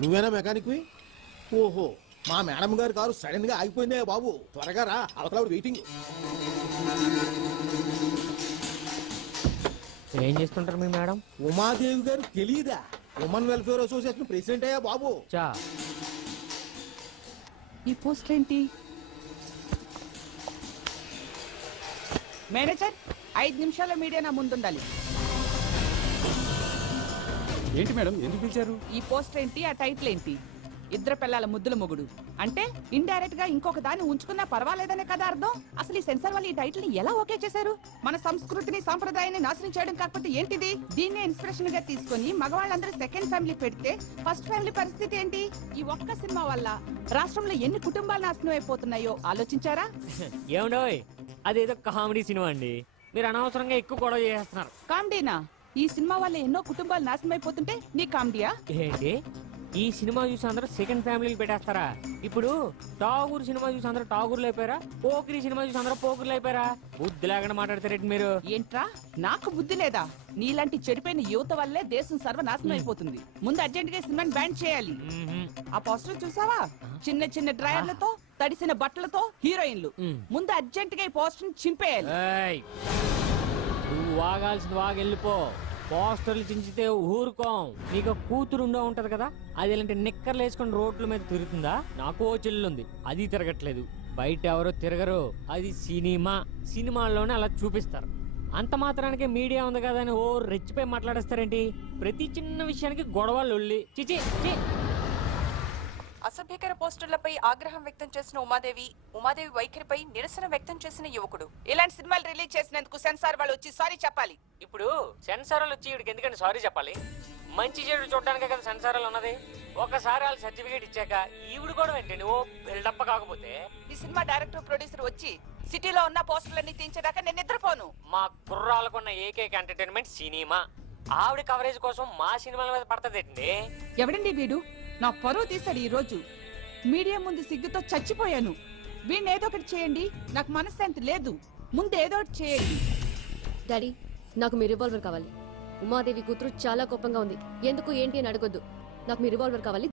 నువ్వేనా మెకానిక్వి? ఓహో, మా మేడం గారి కారు సడన్ గా ఆగిపోయిందే బాబు, త్వరగా రా, అవతల వెయిటింగ్. ఏం చేస్తుంటారు మీ మేడం? ఉమాదేవి గారు తెలీదా? ఉమెన్ వెల్ఫేర్ అసోసియేషన్ ప్రెసిడెంట్ అయ్యా బాబు. చా ఈ పోస్ట్ ఏంటి? మేనేజర్, 5 నిమిషాల మీడియా నా ముందుండాలి. ఏంటి మేడం, ఎందుకు పిలిచారు? ఈ పోస్టర్ ఏంటి, ఆ టైటిల్ ఏంటి? ఇద్దరు పిల్లల ముద్దుల మొగుడు అంటే ఇండైరెక్ట్ గా ఇంకొక దాన్ని ఉంచుకున్నా పర్వాలేదనే కదా అర్థం. అసలు ఈ సెన్సార్ వాళ్ళు ఈ టైటిల్ ని ఎలా ఓకే చేశారు? మన సంస్కృతిని సాంప్రదాయాన్ని నాశనం చేయడం కాకపోతే ఏంటిది? దీన్నే ఇన్స్పిరేషన్ గా తీసుకొని మగవాళ్ళందరూ సెకండ్ ఫ్యామిలీ పెడితే ఫస్ట్ ఫ్యామిలీ పరిస్థితి ఏంటి? ఈ ఒక్క సినిమా వల్ల రాష్ట్రంలో ఎన్ని కుటుంబాలు నాశనం అయిపోతున్నాయో ఆలోచించారా? ఏమండోయ్, అదేదో కామెడీ సినిమా అండి, మీరు అనవసరంగా ఎక్కువ గొడవ చేస్తున్నారు. కామెడీనా? ఈ సినిమా వల్ల ఎన్నో కుటుంబాలు నాశనం అయిపోతుంటే నీ కామెడీయా? ఏంటి, ఈ సినిమా చూసి అందరూ సెకండ్ ఫ్యామిలీలు పెట్టేస్తారా? ఇప్పుడు టాగూర్ సినిమా చూసి అందరూ టాగూర్లు అయిపోయారా? పోకిరి సినిమా చూసి అందరూ పోకిర్లు అయిపోయారా? బుద్ధి లేకుండా మాట్లాడతారేంటి మీరు? ఏంట్రా, నాకు బుద్ధి లేదా? నీలాంటి చెడిపోయిన యువత వల్లే దేశం సర్వనాశనం అయిపోతుంది. ముందు అర్జెంట్ గా సినిమాని బ్యాన్ చేయాలి. ఆ పోస్టర్ చూసావా? చిన్న చిన్న డ్రైవర్లతో, తడిసిన బట్టలతో హీరోయిన్లు. ముందు అర్జెంట్ గా ఈ పోస్టర్ చింపేయాలి. నువ్వు వాగాల్సింది వాగెళ్ళిపో. పోస్టర్లు చించితే ఊరుకోం. నీకు కూతురు ఉంటది కదా, అది ఇలాంటి నిక్కర్లు వేసుకుని రోడ్ల మీద తిరుగుతుందా? నాకు ఓ చెల్లుంది, అది తిరగట్లేదు. బయట ఎవరో తిరగరు, అది సినిమా. సినిమాల్లోనే అలా చూపిస్తారు. అంత మాత్రానికి మీడియా ఉంది కదా అని ఓ రెచ్చిపోయి మాట్లాడేస్తారేంటి? ప్రతి చిన్న విషయానికి గొడవలు చిచి. అసభ్యకర పోస్టర్లపై ఆగ్రహం వ్యక్తం చేసిన ఉమాదేవి వైఖరిపై నిరసన వ్యక్తం చేసిన యువకుడు. ఇలాంటి సినిమాలు రిలీజ్ చేసినందుకు సెన్సార్ వాళ్ళు వచ్చి సారీ చెప్పాలి. ఇప్పుడు సెన్సార్ వచ్చి వీడికి ఎందుకంటే సారీ చెప్పాలి? మంచి చెడు చూడడానికే కదా సెన్సార్ ఉన్నది. ఒకసారి వాళ్ళు సర్టిఫికేట్ ఇచ్చాక ఈవిడ కూడా ఏంటండి ఓ బిల్డప్ కాకపోతే? ఈ సినిమా డైరెక్టర్ ప్రొడ్యూసర్ వచ్చి సిటీలో ఉన్న పోస్టర్లన్నీ తీయించేదాకా నేను నిద్రపోను. మా కుర్రాలకున్న ఏకైక ఎంటర్టైన్మెంట్ సినిమా. ఆవిడ కవరేజ్ కోసం మా సినిమాల మీద పడతదేంటి? ఎవడండి వీడు? నా పరువు తీశాడు. ఈ రోజు మీడియా ముందు సిగ్గుతో చచ్చిపోయాను. వీడిని ఏదో ఒకటి చేయండి, నాకు మనశ్శాంతి లేదు. ముందు ఏదో ఒకటి చేయండి. డాడీ, నాకు మీ రివాల్వర్ కావాలి. ఉమాదేవి కూతురు చాలా కోపంగా ఉంది. ఎందుకు ఏంటి అని అడగొద్దు. నాకు మీ రివాల్వర్ కావాలి.